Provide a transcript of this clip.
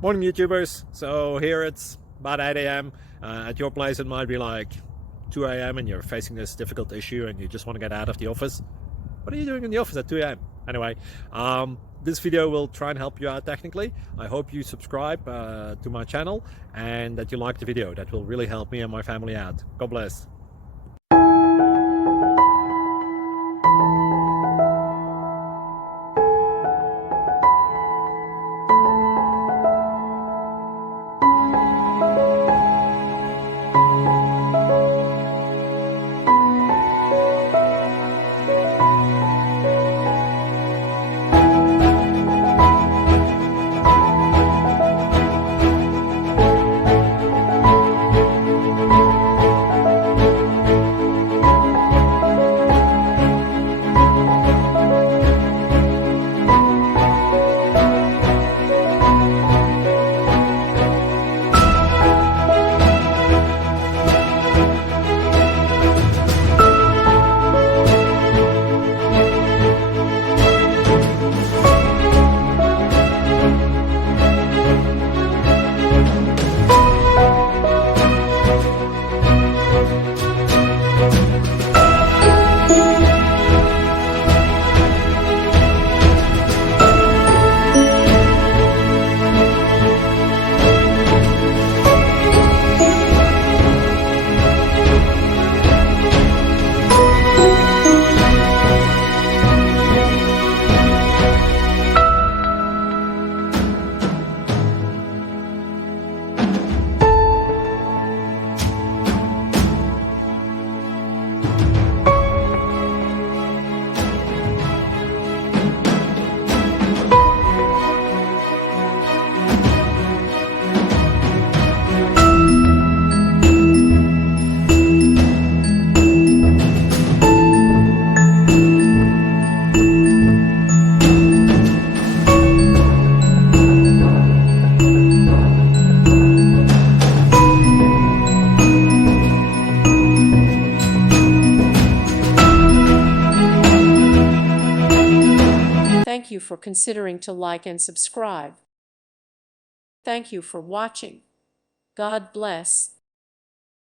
Morning YouTubers. So here it's about 8 a.m. At your place it might be like 2 a.m. and you're facing this difficult issue and you just want to get out of the office. What are you doing in the office at 2 a.m.? Anyway, this video will try and help you out technically. I hope you subscribe to my channel and that you like the video. That will really help me and my family out. God bless. Thank you for considering to like and subscribe. Thank you for watching. God bless.